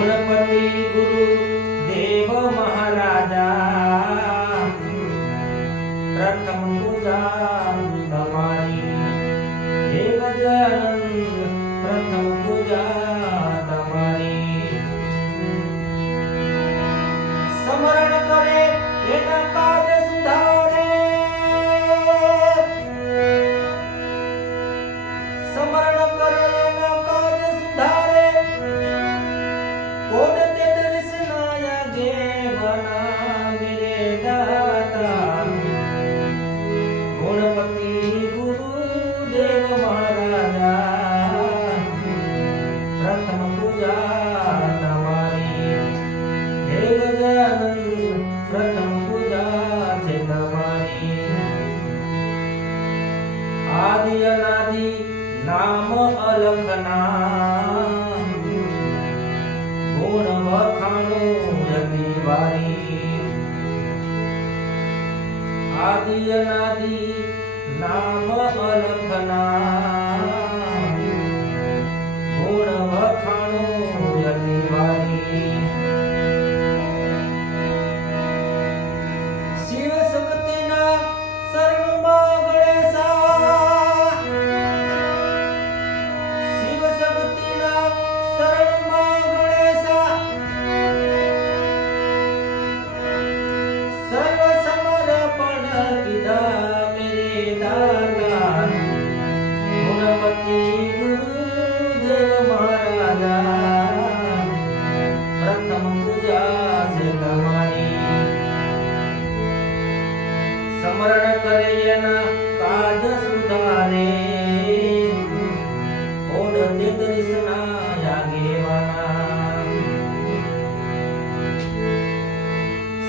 गुणपती गुरु देव महाराजा प्रथम पूजा तुम्हारी हे गजानन प्रथम पूजा तुम्हारी स्मरण करे एना काज सुधारे स्मरण करे एना काज सुधारे कोडते दर्शनाया गेवना मेरे दाता गुणपति गुरु देव महाराजा प्रथम पूजा तुम्हारी हे गजानन प्रथम पूजा है तुम्हारी आदि अनादि नाम अलखना गुण वखाणो यति वारी आदि अनादि नाम अलखना गुण वखाणो यति वारी शिव शक्तिना शरणમાં ગણેશા शिव शक्तिना शरणમાં ગણેશા सर्व समर्पण किदा मेरे दाता गुणपति गुरु देव महाराजा प्रथम पूजा से तुम्हारी स्मरण करे एना काज सुधारे ओढते दर्शना यागेवाना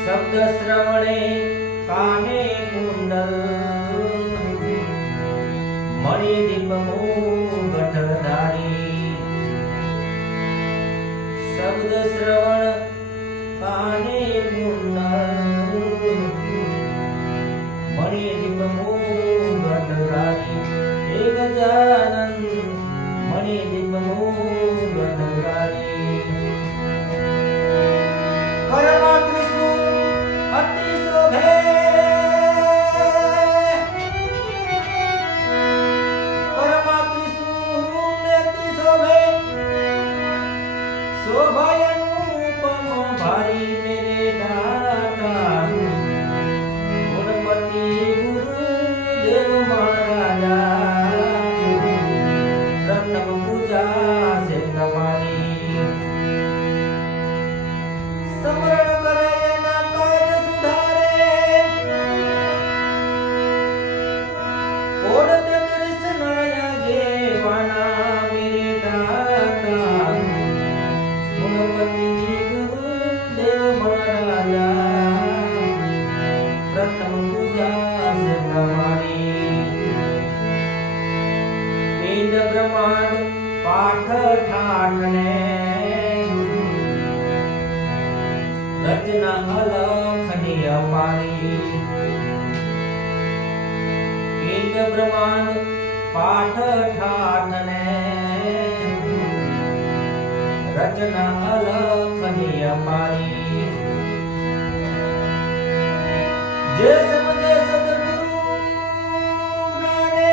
शब्द श्रवणे काने कुंडल मणिदीप मुगटधारी शब्द श्रवण काने कुंडल मणिदीप मुगटधारी हे गजानन मणिदीप मुगटधारी कर्मा त्रिशूल अति शोभे कर्मा त्रिशूल अति शोभे शोभाय अनुपम भारी मेरे दाता गुणपति गुरु देव महाराजा प्रथम पूजा से तुम्हारी स्मरण करे एना काज सुधारे ओढते दर्शनाया गेवाना मेरे दाता गुणपति गुरु देव महाराजा प्रथम पूजा से तुम्हारी पिंड ब्रह्मांड पाठ ठाठने रचना अलखनीय पारी पिंड ब्रह्मांड पाठ ठाठने रचना अलखनीय पारी जे समझे सद्गुरु नाने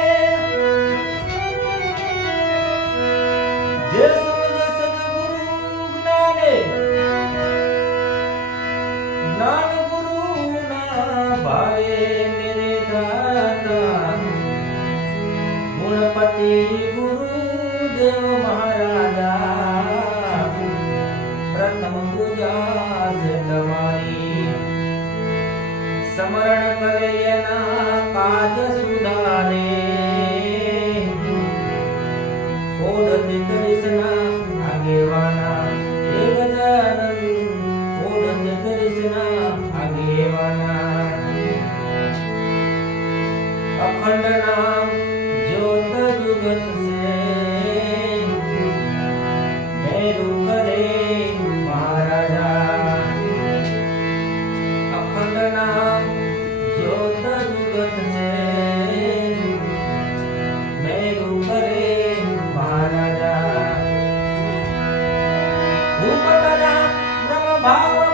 जे समझे सद्गुरु नाने नान गुरु ना भावे मेरे दाता गुणपति गुरु देव महाराजा प्रथम पूजा से तुम्हारी स्मरण करे एना काज सुधारे ओढते दर्शना आगेवाना हे गजानन ओढते दर्शना आगेवाना अखंड नाम ज्योत जुगत से मेरु करे महाराजा अखंड नाम ज्योत जुगत से मेरु करे महाराजा भूपत भाव